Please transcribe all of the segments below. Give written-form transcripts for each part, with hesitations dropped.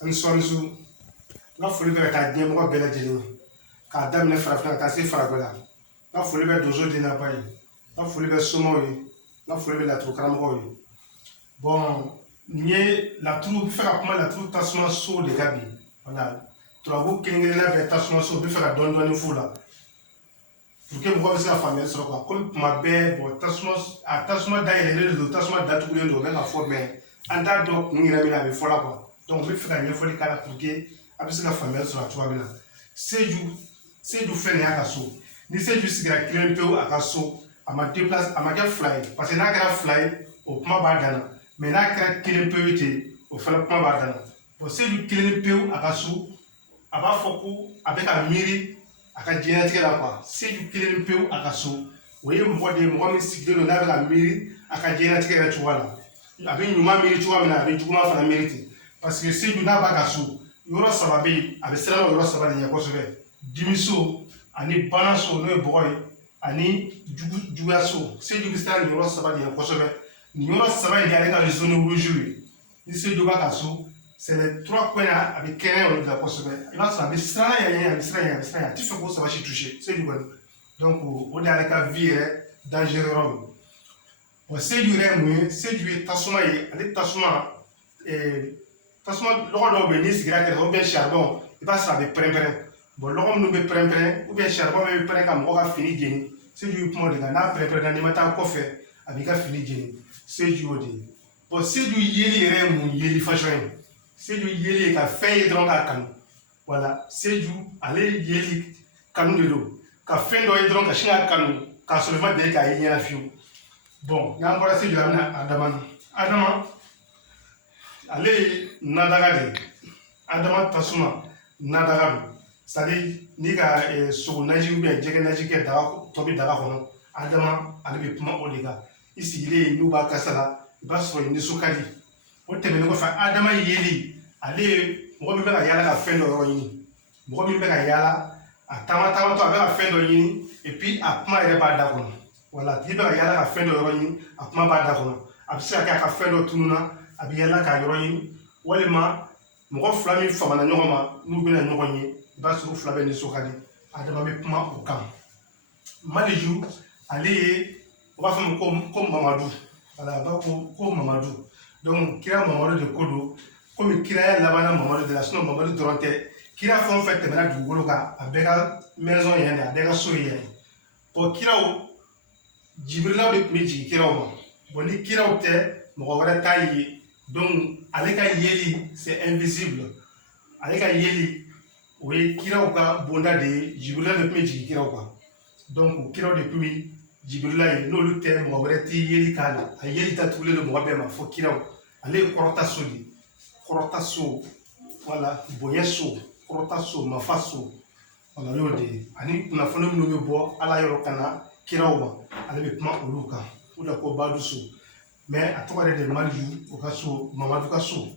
An sɔri zu n ka foli bɛ ka taa diɲɛmɔgɔ bɛɛ lajɛlen ye k'a daminɛ farafinna ka taa se farajɛ la. N ka foli bɛ donso denaba ye, n ka foli bɛ somɔgɔw ye, n ka foli bɛ laturu karamɔgɔw ye. Nin ye laturu bɛ fɛ ka kuma laturu tasuma so de ka bi. Wala turabu kelen-kelenna bɛɛ tasuma so bɛ fɛ ka dɔɔni dɔɔni f'u la pour que mɔgɔ bɛ se ka faamuyali sɔrɔ quoi. Komi tuma bɛɛ tasuma dayɛlɛlen don, tasuma datugulen don, o bɛ ka fɔ mais an t'a dɔn kun yɛrɛ min na a bɛ fɔ la quoi. Donc n bɛ fɛ ka ɲɛfɔli k'a la pour que a bɛ se ka faamuyali sɔrɔ a cogoya min na. Seju filɛ nin y'a ka so. Ni Seju sigira kelen pewu a ka so, a ma kɛ fila ye parce que n'a kɛra fila ye o kuma b'a dan na, mais n'a kɛra kelen pewu ten o fana kuma b'a dan na. Seju kelen pewu a ka so, a b'a fɔ ko a bɛ ka miiri a ka diɲɛlatigɛ la quoi. Seju kelen pewu a ka so, o ye mɔgɔ de ye mɔgɔ min sigilen don n'a bɛ ka miiri a ka diɲɛlatigɛ yɛrɛ cogoya la. A bɛ ɲuman miiri cogoya min na a bɛ juguman fana miiri ten. Parce que Seju n'a b'a ka so, yɔrɔ saba bɛ yen a bɛ siran o yɔrɔ saba de ɲɛ kosɛbɛ. Dimiso ani banaso n'o ye bɔgɔ ye ani juguyaso. Seju bɛ siran nin yɔrɔ saba de ɲɛ kosɛbɛ. Nin yɔrɔ saba in de ale ka zone rouge ye. Ni Seju b'a ka so, c'est les trois coins là a bɛ kɛnɛ olu de la kosɛbɛ. I b'a sɔrɔ a bɛ siran yan a bɛ siran yan a bɛ siran yan a tɛ fɛ k'o saba si toucher Seju kɔni. Donc o de y'ale ka vie yɛrɛ dangereux yɔrɔ ye. Seju yɛrɛ ye mun ye? Seju ye tasuma ye, ale tasuma lɔgɔ dɔw bɛ yen n'i sigira kɛrɛfɛ ou bien charbon i b'a sɔrɔ a bɛ pɛrɛn-pɛrɛn. Lɔgɔ minnu bɛ pɛrɛn-pɛrɛn ou bien charbon bɛ pɛrɛn ka mɔgɔ ka fini jeni. Seju bɛ kuma o de kan n'a pɛrɛn-pɛrɛnna n'i ma taa kɔfɛ a b'i ka fini jeni. Seju y'o de ye. Seju yeli yɛrɛ ye mun yeli fashion ye? Seju yeli ye ka fɛn ye dɔrɔn k'a kanu. Voilà Seju ale yeli kanu de don. Ka fɛn dɔ ye dɔrɔn ka sin k'a kanu k'a sɔrɔ i ma deli k'a ye ɲɛna fiyewu. N'an bɔra Seju la an bɛna Adama na. Adama ale ye nadaga de ye. Adama tasuma nadaga don. C'est à dire n'i ka sogo naji ou bien jɛgɛ naji kɛ tobi daga kɔnɔ, Adama ale bɛ kuma o de kan. I sigilen n'u b'a kasa la i b'a sɔrɔ i nisɔn ka di. O tɛmɛnen kɔfɛ Adama yeli ale ye mɔgɔ min bɛ ka yaala ka fɛn dɔ yɔrɔ ɲini. Mɔgɔ min bɛ ka yaala a taama-taamatɔ a bɛ ka fɛn dɔ ɲini et puis a kuma yɛrɛ b'a da kɔnɔ. Voilà tigi bɛ ka yaala ka fɛn dɔ yɔrɔ ɲini a kuma b'a da kɔnɔ. A bɛ se ka kɛ a ka fɛn dɔ tununna a bɛ yaala k'a yɔrɔ ɲini walima mɔgɔ fila min famana ɲɔgɔn ma n'u bɛna ɲɔgɔn ye i b'a sɔrɔ u fila bɛɛ nisɔn ka di. Adama bɛ kuma o kan. Maliju ale ye u b'a fɔ ma ko Mamadu. Voilà a b'a fɔ ko Mamadu. Donc kira Mamadu de ko don komi kiraya labanna Mamadu de la sinon Mamadu dɔrɔn tɛ. Kira fɛn o fɛn tɛmɛna dugukolo kan a bɛɛ ka maison ye yan de a bɛɛ ka so ye yan ye. Kiraw Jibirilaw de tun bɛ jigin kiraw ma. Ni kiraw tɛ mɔgɔ wɛrɛ t'a ye. Donc ale ka yeli c'est invisible. Ale ka yeli o ye kiraw ka bonda de ye. Jibirila de tun bɛ jigin kiraw kan. Donc kiraw de tun bɛ Jibirila ye n'olu tɛ mɔgɔ wɛrɛ tɛ yeli k'a la. A yeli datugulen don mɔgɔ bɛɛ ma fo kiraw. Ale ye kɔrɔta so de ye. Kɔrɔta so wala bonya so kɔrɔta so mafa so wala o y'o de ye. Ani kunnafoni minnu bɛ bɔ ala yɔrɔ ka na kiraw ma ale bɛ kuma olu kan. O de ko Badu so. Mais a tɔgɔ yɛrɛ de Maliju o ka so Mamadu ka so.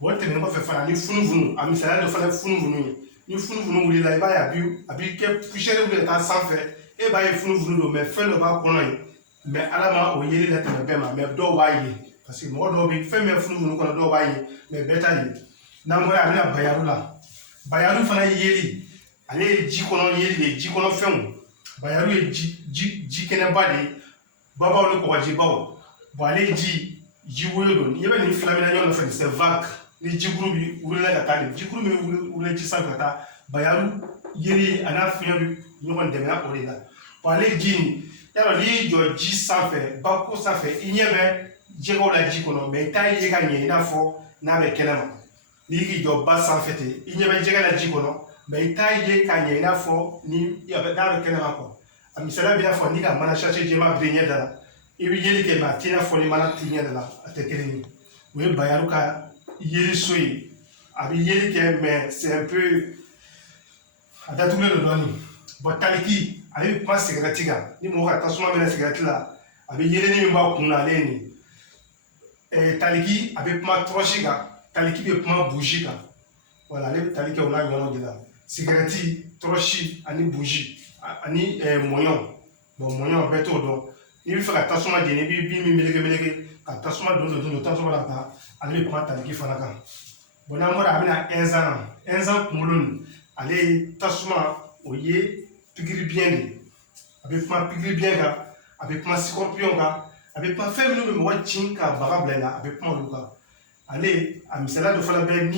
O tɛmɛnen kɔfɛ fana ni funufunu a misaliya dɔ fana ye funufunu ye. Ni funufunu wulila i b'a ye a b'i kɛ poussière bɛ taa sanfɛ e b'a ye funufunu don mais fɛn dɔ b'a kɔnɔ yen. Mais ala ma o yeli latɛmɛ bɛɛ ma mais dɔw b'a ye parce que mɔgɔ dɔw bɛ fɛn min bɛ funufunu kɔnɔ dɔw b'a ye mais bɛɛ t'a ye. N'an bɔra a bɛna Bayaru la. Bayaru fana yeli ale ye ji kɔnɔ yeli de ye ji kɔnɔ fɛnw. Bayaru ye ji kɛnɛba de ye babaw ni kɔgɔjibaw. Ale ye ji woyo don. N'i bɛ nin fila mina ɲɔgɔn nɔfɛ c'est vague. Ni jikuru bɛ wulila ka taa de jikuru bɛ wuli ji sanfɛ ka taa Bayaru yeli a n'a fiɲɛ bɛ ɲɔgɔn dɛmɛ o de la. Ale ji in yarɔ n'i y'i jɔ ji sanfɛ bako sanfɛ i ɲɛ bɛ jɛgɛw la ji kɔnɔ mais i t'a ye ka ɲɛ i n'a fɔ n'a bɛ kɛnɛma. N'i y'i jɔ ba sanfɛ ten i ɲɛ bɛ jɛgɛ la ji kɔnɔ mais i t'a ye ka ɲɛ i n'a fɔ n'a bɛ kɛnɛma quoi. A misaliya bɛ i n'a fɔ n'i ka mana sachet jɛman biri ɲɛ da la i bɛ yeli kɛ mais a t'i n'a fɔ ni mana t'i ɲɛ da la a tɛ kelen ye. O ye Bayaru ka yeli so ye. A bɛ yeli kɛ mais c'est un peu a datugulen don dɔɔni. Taliki ale bɛ kuma cigarette kan. Ni mɔgɔ ka tasuma mɛnɛ cigarette la a bɛ yeleni min b'a kun na ale ye nin ye. Taliki a bɛ kuma tɔrɔsi kan. Taliki bɛ kuma bougie kan. Voilà ale bɛ tali kɛ o n'a ɲɔgɔnnaw de la. Cigarette tɔrɔsi ani bougie ani mɔɲɔ. Mɔɲɔ bɛɛ t'o dɔn. N'i bɛ fɛ ka tasuma jeni i bɛ bin min meleke meleke ka tasuma don tasuma la ka taa ale bɛ kuma taliki fana kan. bon n'an bɔra a bɛna ɛnzan kunkolo nin ale ye tasuma o ye pikiri biyɛn de a bɛ kuma pikiri biyɛn kan a bɛ kuma scorpion kan a bɛ kuma fɛn minnu bɛ mɔgɔ kin ka baga bila i la a bɛ kuma olu kan ale a misaliya dɔ fana bɛ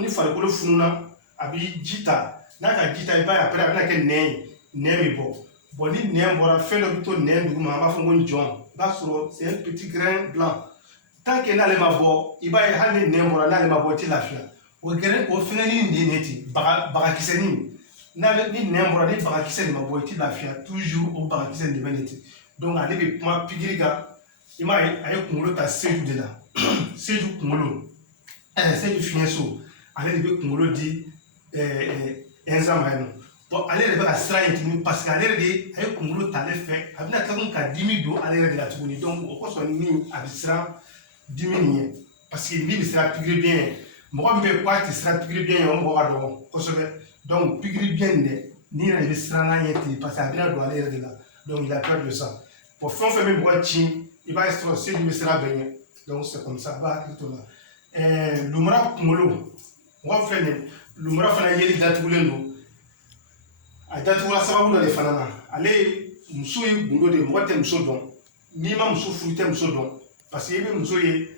ni farikolo fununa a bɛ ji ta n'a ka ji ta i b'a ye après a bɛna kɛ nɛn ye nɛn bɛ bɔ bon ni nɛn bɔra fɛn dɔ bɛ to nɛn duguma an b'a fɔ ko jɔn i b'a sɔrɔ c'est un petit grain blanc tant que n'ale ma bɔ i b'a ye hali ni nɛn bɔra n'ale ma bɔ i tɛ lafiya o gɛrɛ o fɛngɛnin de ye ten bagakisɛnin n'ale ni nɛn bɔra ni bagakisɛ de ma bɔ i tɛ lafiya toujours o bagakisɛ de bɛ ne ten donc ale bɛ kuma pikiri kan i m'a ye a ye kunkolo ta seju de la seju kunkolo seju fiɲɛso ale de bɛ kunkolo di ɛnzan ma yen nɔ bon ale yɛrɛ bɛ ka siran yen tuguni parce que ale yɛrɛ de a ye kunkolo ta ale fɛ a bɛna tila ka dimi don ale yɛrɛ de la tuguni donc o kosɔn ni a bɛ siran dimi nin ye parce que ni bɛ siran pikiri biyɛn ye mɔgɔ min bɛ yen k'a tɛ siran pikiri biyɛn ye o mɔgɔ ka dɔgɔ kosɛbɛ donc pikiri biyɛn nin dɛ ni yɛrɛ de bɛ siran n'a ye ten parce que a bɛna don ale yɛrɛ de la donc il a peur de ça bon fɛn o fɛn bɛ mɔgɔ ci i b'a sɔrɔ seju bɛ siran bɛɛ ɲɛ donc c'est comme ça a b'a hakili to la lumura kunkolo mɔgɔ filɛ nin ye lumura fana yeli datugulen don a datugula sababu dɔ de fana na ale muso ye gundo de ye mɔgɔ tɛ muso dɔn n'i ma muso furu i tɛ muso dɔn parce que i bɛ muso ye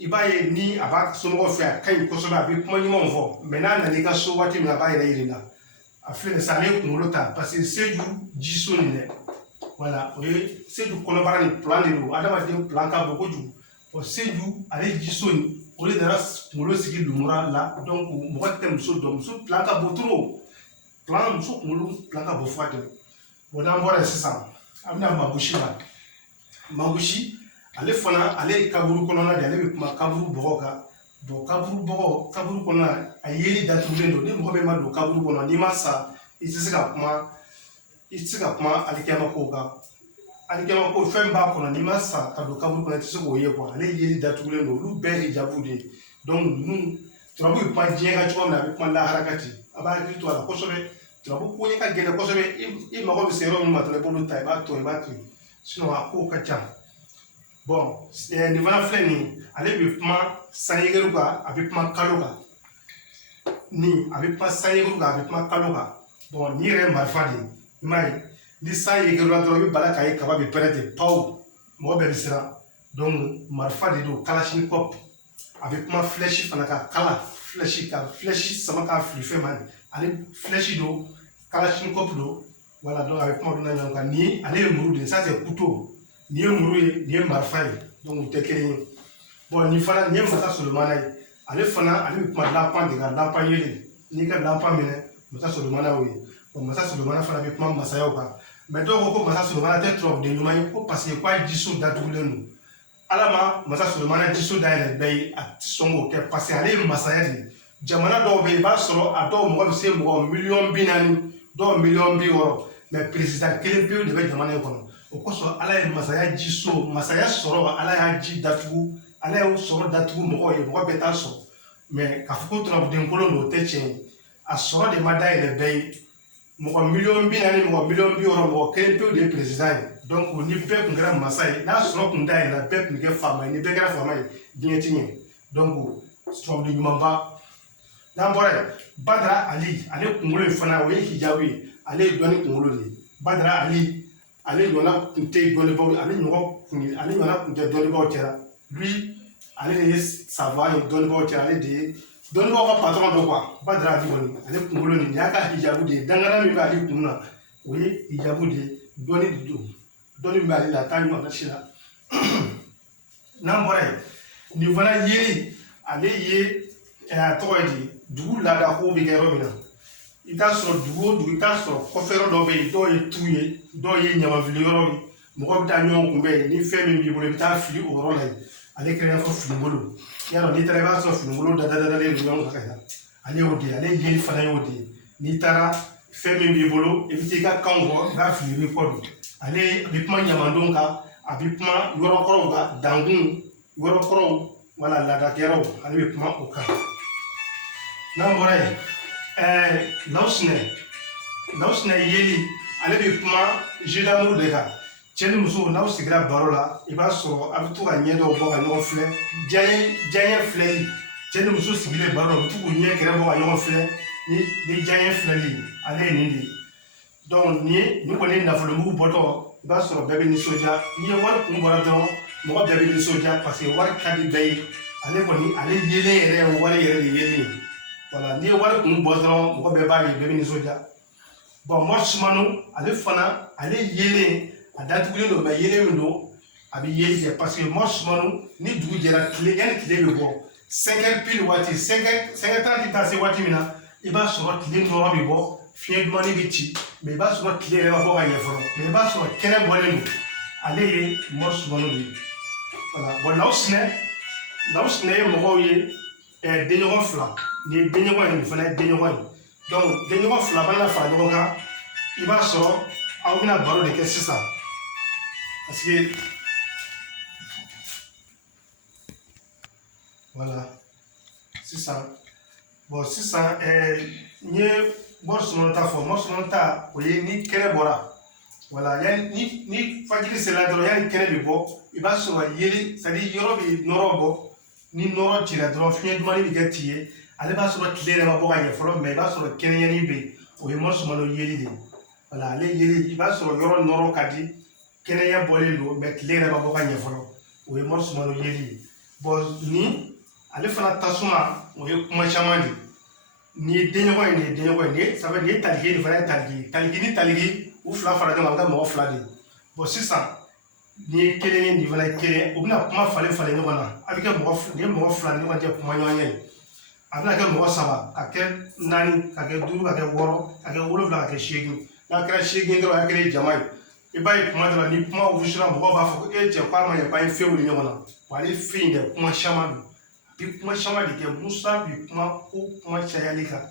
i b'a ye ni a b'a somɔgɔw fɛ a ka ɲi kosɛbɛ a bɛ kuma ɲumanw fɔ mais n'a nana i ka so waati min na a b'a yɛrɛ yir'i la a filɛ nin ye sa ale ye kunkolo ta parce que seju jiso nin dɛ voilà o ye seju kɔnɔbara nin plan de don adamaden plan ka bon kojugu bon seju ale jiso nin o de nana kunkolo sigi lumura la donc mɔgɔ tɛ muso dɔn muso plan ka bon trop plan muso kunkolo plan ka bon fo ka tɛmɛ bon n'an bɔra yen sisan an bɛna magosi la magosi ale fana ale ye kaburu kɔnɔna de ale bɛ kuma kaburu bɔgɔ kan bon kaburu bɔgɔ kaburu kɔnɔna a yeli datugulen don ni mɔgɔ min ma don kaburu kɔnɔ n'i ma sa i tɛ se ka kuma alikiyama kow kan alikiyama ko fɛn b'a kɔnɔ n'i ma sa ka don kaburu kɔnɔ i tɛ se k'o ye quoi ale yeli datugulen don olu bɛɛ ye hijabu de ye donc ninnu turabu bɛ kuma diɲɛ kan cogo min na a bɛ kuma lahara kan ten a b'a hakili to a la kosɛbɛ turabu ko ɲɛ ka gɛlɛn kosɛbɛ i mago bɛ se yɔrɔ min ma dɔrɔn i b'olu ta i b'a to yen sinon a kow ka ca bon nin fana filɛ nin ye ale bɛ kuma sanjɛgɛriw kan a bɛ kuma kalo kan a bɛ kuma sanjɛgɛriw kan a bɛ kuma kalo kan bon nin yɛrɛ ye marifa de ye i m'a ye ni san yɛgɛrɛla dɔrɔn i bɛ bala k'a ye kaba bɛ pɛrɛn ten pawu mɔgɔ bɛɛ bɛ siran donc marifa de don kalashnikov a bɛ kuma flèche fana kan kala flèche ka flèche sama k'a fili fɛn ma ale flèche don kalashnikov don voilà donc a bɛ kuma olu na ɲɔgɔn kan ni ale ye muru de ye ça c'est couteau nin ye muru ye nin ye marifa ye donc u tɛ kelen ye bon nin fana nin ye masa solomana ye ale fana ale bɛ kuma lapan de kan lapan yelen n'i ka lapan minɛ masa solomana y'o ye bon masa solomana fana bɛ kuma masayaw kan mais dɔw ko ko masa solomana tɛ turabuden ɲuman ye ko parce que k'a jiso datugulen don ala ma masa solomana jiso dayɛlɛ bɛɛ ye a tɛ sɔn k'o kɛ parce que ale ye masaya de ye jamana dɔw bɛ yen i b'a sɔrɔ a dɔw mɔgɔ bɛ se mɔgɔ miliyɔn 40 dɔw miliyɔn 60 mais président kelen pewu de bɛ jamana in kɔnɔ o kosɔn ala ye masaya jiso masaya sɔrɔ ala y'a ji datugu ala y'o sɔrɔ datugu mɔgɔw ye mɔgɔ bɛɛ t'a sɔrɔ mais k'a fɔ ko turabuden kolon don o tɛ tiɲɛ ye a sɔrɔ de ma dayɛlɛ bɛɛ ye mɔgɔ miliyɔn 40 mɔgɔ miliyɔn 60 mɔgɔ kelen pewu de ye président ye donc ni bɛɛ tun kɛra masa ye n'a sɔrɔ tun dayɛlɛla bɛɛ tun bɛ kɛ faama ye ni bɛɛ kɛra faama ye diɲɛ ti ɲɛ donc turabuden ɲumanba n'an bɔra yen badara ali ale kunkolo in fana o ye hijabu ye ale ye dɔnni kunkolo de ye badara ali ale ɲɔgɔnna tun tɛ dɔnnibaw ale ɲɔgɔnna tun tɛ dɔnnibaw cɛla lui ale de ye savant ye dɔnnibaw cɛla ale de ye dɔnnibaw ka patron dɔ quoi badara ali kɔni ale kunkolo nin y'a ka hijabu de ye dangana min bɛ ale kun na o ye hijabu de ye dɔnni de don dɔnni min bɛ ale la a t'a ɲɔgɔnna si la n'an bɔra yen nin fana yeli ale ye a tɔgɔ ye di dugu laada kow bɛ kɛ yɔrɔ min na i t'a sɔrɔ dugu o dugu i t'a sɔrɔ kɔfɛ yɔrɔ dɔw bɛ yen dɔw ye tu ye dɔw ye ɲamafili yɔrɔ ye mɔgɔ bɛ taa ɲɔgɔn kunbɛn yen ni fɛn min b'i bolo i bɛ taa fili o yɔrɔ la yen ale kɛra i n'a fɔ finibolo yarɔ n'i taara i b'a sɔrɔ finibolo dadadalen don ɲɔgɔn kan ka taa ale y'o de ye ale yeli fana y'o de ye n'i taara fɛn min b'i bolo i bɛ t'i ka kanw kɔ i b'a fili i bɛ kɔ don ale a bɛ kuma ɲamandenw kan a bɛ kuma yɔrɔkɔrɔw kan dankun yɔrɔkɔrɔw wala laadakɛlaw ale bɛ kuma o kan n'an bɔra yen Lawusina yeli ale bɛ kuma gendarmew de kan cɛ ni muso n'aw sigira baro la i b'a sɔrɔ a bɛ to ka ɲɛ dɔw bɔ ka ɲɔgɔn filɛ diɲɛ filɛli cɛ ni muso sigilen baro la u bɛ to k'u ɲɛ kɛrɛ bɔ ka ɲɔgɔn filɛ ni diyaɲɛ filɛli ale ye nin de ye donc nin kɔni ye nafolomugu bɔtɔ i b'a sɔrɔ bɛɛ bɛ nisɔndiya n'i ye wari kun bɔra dɔrɔn mɔgɔ bɛɛ bɛ nisɔndiya parce que wari ka di bɛɛ ye ale kɔni ale yelen yɛrɛ ye wari yɛrɛ de yelen ye voilà n'i ye wari kun bɔ dɔrɔn mɔgɔ bɛɛ b'a ye bɛɛ bɛ nisɔndiya bon Mɔri Sumano ale fana ale yelen a datugulen don mais yelen min don a bɛ yeli kɛ parce que Mɔri Sumano ni dugu jɛra tile yanni tile bɛ bɔ 5h pile waati 5h30 taa se waati min na i b'a sɔrɔ tile nɔrɔ bɛ bɔ fiɲɛ dumani bɛ ci mais i b'a sɔrɔ tile yɛrɛ ma bɔ ka ɲɛ fɔlɔ mais i b'a sɔrɔ kɛnɛ bɔlen don ale ye Mɔri Sumano de ye voilà bon Law Sinɛ ye mɔgɔw ye denɲɔgɔn fila nin ye denɲɔgɔn ye nin fana ye denɲɔgɔn ye donc denɲɔgɔn fila mana fara ɲɔgɔn kan i b'a sɔrɔ aw bɛna baro de kɛ sisan parce que voilà sisan bon sisan n ye Mɔri Sumano ta fɔ Mɔri Sumano ta o ye ni kɛnɛ bɔra voilà ni fajiri sera dɔrɔn yanni kɛnɛ bɛ bɔ i b'a sɔrɔ yeli c'est à dire yɔrɔ bɛ nɔrɔ bɔ ni nɔrɔ cira dɔrɔn fiɲɛ dumani bɛ kɛ ci ye ale b'a sɔrɔ tile yɛrɛ ma bɔ ka ɲɛ fɔlɔ mais i b'a sɔrɔ kɛnɛɲɛni bɛ yen o ye Mɔri Sumano yeli de ye voilà ale yeli i b'a sɔrɔ yɔrɔ nɔrɔ ka di kɛnɛya bɔlen don mais tile yɛrɛ ma bɔ ka ɲɛ fɔlɔ o ye Mɔri Sumano yeli ye bon ni ale fana tasuma o ye kuma caman de nin ye denɲɔgɔn ye nin ye denɲɔgɔn ye ça veut dire nin ye taliki ye nin fana ye taliki ye taliki ni taliki u fila fara ɲɔgɔn kan a bɛ kɛ mɔgɔ fila de ye bon sisan nin ye kelen ye nin fana ye kelen ye u bɛna kuma falen falen ɲɔgɔn na a bɛ kɛ nin ye mɔgɔ fila ni ɲɔgɔn cɛ kuma ɲɔgɔn ye a bɛna kɛ mɔgɔ saba ka kɛ naani ka kɛ duuru ka kɛ wɔɔrɔ ka kɛ wolonwula ka kɛ seegin n'a kɛra seegin dɔrɔn a kɛra jama ye i b'a ye kuma dɔ la ni kuma wusura mɔgɔw b'a fɔ ko cɛ k'a ma ɲɛ k'a ye fɛn wuli ɲɔgɔn na wa ale fɛn in dɛ kuma caman don bi kuma caman de kɛ Musa bi kuma cayali kan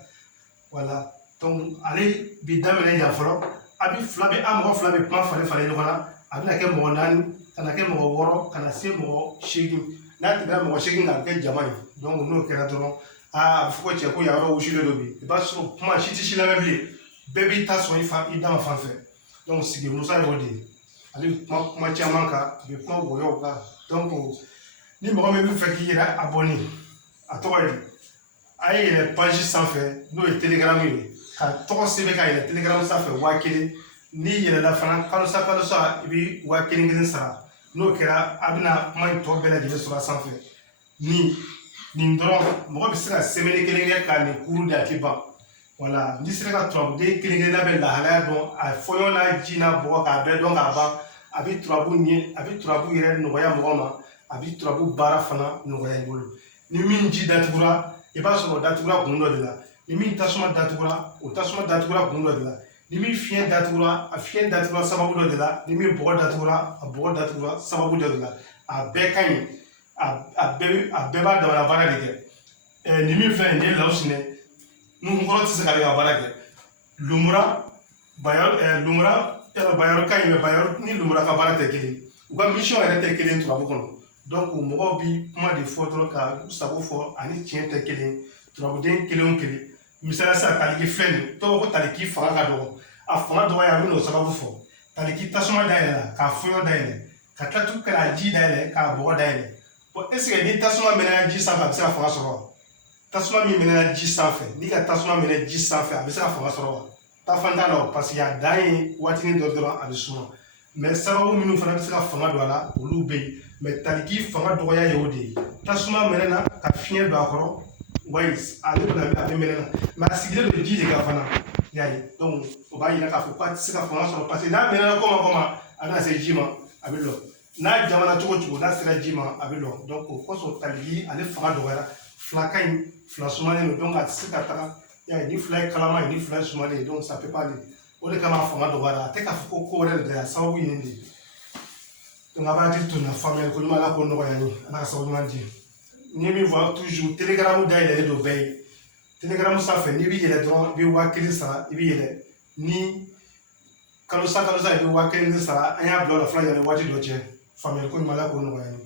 voilà donc ale bi daminɛ yan fɔlɔ a mɔgɔ fila bɛ kuma falen falen ɲɔgɔn na a bɛna kɛ mɔgɔ naani ka na kɛ mɔgɔ wɔɔrɔ ka na se mɔgɔ seegin n'a tɛmɛna mɔgɔ seegin kan a bɛ kɛ jama ye donc n'o kɛra dɔrɔn a bɛ fɔ ko cɛ ko yan yɔrɔ wusulen dɔ bi i b'a sɔrɔ kuma si tɛ si lamɛn bilen bɛɛ b'i ta sɔrɔ i dama fan fɛ donc sigi Musa y'o de ye ale bɛ kuma caman kan a bɛ kuma wɔyɔw kan donc ni mɔgɔ min bɛ fɛ k'i yɛrɛ abonné a tɔgɔ ye a ye yɛlɛ page sanfɛ n'o ye telegram ye ka tɔgɔ sɛbɛn ka yɛlɛ telegram sanfɛ 1000 n'i yɛlɛla fana kalosa i bɛ 1000 sara n'o kɛra a bɛna kuma in tɔ bɛɛ lajɛlen sɔrɔ a sanfɛ nin dɔrɔn mɔgɔ bɛ se ka semaine kelen kɛ ka nin kuru de a tɛ ban voilà n'i sera ka turabuden kelen kelenna bɛ lahalaya dɔn a fɔɲɔn n'a ji n'a bɔgɔ k'a bɛɛ dɔn k'a ban a bɛ turabu yɛrɛ nɔgɔya mɔgɔ ma a bɛ turabu baara fana nɔgɔya i bolo ni min ji datugura i b'a sɔrɔ o datugura kun dɔ de la ni min tasuma datugura o tasuma datugura kun dɔ de la ni min fiɲɛ datugura a fiɲɛ datugura sababu dɔ de la ni min bɔgɔ datugura a bɔgɔ datugura sababu dɔ de la a bɛɛ ka ɲi a bɛɛ b'a damana baara de kɛ nin min filɛ nin ye Law Sinɛ Nunkɔrɔ tɛ se k'ale ka baara kɛ Lumura Bayɔrɔ ka ɲi mais Bayɔrɔ ni Lumura ka baara tɛ kelen u ka mission yɛrɛ tɛ kelen turabu kɔnɔ donc mɔgɔw bi kuma de fɔ dɔrɔn ka u sago fɔ ani tiɲɛ tɛ kelen turabuden kelen o kelen misaliya sisan taliki filɛ nin dɔw ko taliki fanga ka dɔgɔ a fanga dɔgɔya a bɛ n'o sababu fɔ taliki tasuma dayɛlɛ la k'a fɔyɔn dayɛlɛ ka tila tuguni k'a ji dayɛlɛ k'a bɔgɔ dayɛlɛ bon est ce que ni tasuma mɛnɛna ji sanfɛ a bɛ se ka fanga sɔrɔ wa tasuma min mɛnɛna ji sanfɛ n'i ka tasuma mɛnɛ ji sanfɛ a bɛ se ka fanga sɔrɔ wa tafan t'a la o parce que a dan ye waatinin dɔ dɔrɔn a bɛ suma mais sababu minnu fana bɛ se ka fanga don a la olu bɛ yen mais taliki fanga dɔgɔya ye o de ye tasuma mɛnɛna ka fiɲɛ don a kɔrɔ wayi ale bɛna a bɛ mɛnɛna mais a sigilen don ji de kan fana y'a ye donc o b'a yira k'a fɔ k'a tɛ se ka fanga sɔrɔ parce que n'a mɛnɛna kɔma a bɛna se ji ma a bɛ lɔ n'a jamana cogo cogo n'a sera ji ma a bɛ lɔ donc o kɔsɔn taliki ale fanga dɔgɔyara fila ka ɲi fila sumalen don donc a tɛ se ka taga y'a ye ni fila ye kalama ye ni fila ye sumalen ye donc ça peut pas aller o de kama a fanga dɔgɔyara a tɛ k'a fɔ ko ko wɛrɛ de tɛ a sababu ye nin de ye donc a b'a hakili to nin na faamuyali ko ɲuman ala k'o nɔgɔya n ye ala ka sababu ɲuman di n ye min fɔ toujours telegram dayɛlɛlen don bɛɛ ye telegram sanfɛ n'i bɛ yɛlɛ dɔrɔn i bɛ 1000 sara i bɛ yɛlɛ ni kalosa i bɛ 1000 sara an y'a bila o la fo ka yɛlɛ waati dɔ cɛ faamuyali ko ɲuman ala k'o nɔgɔya n ye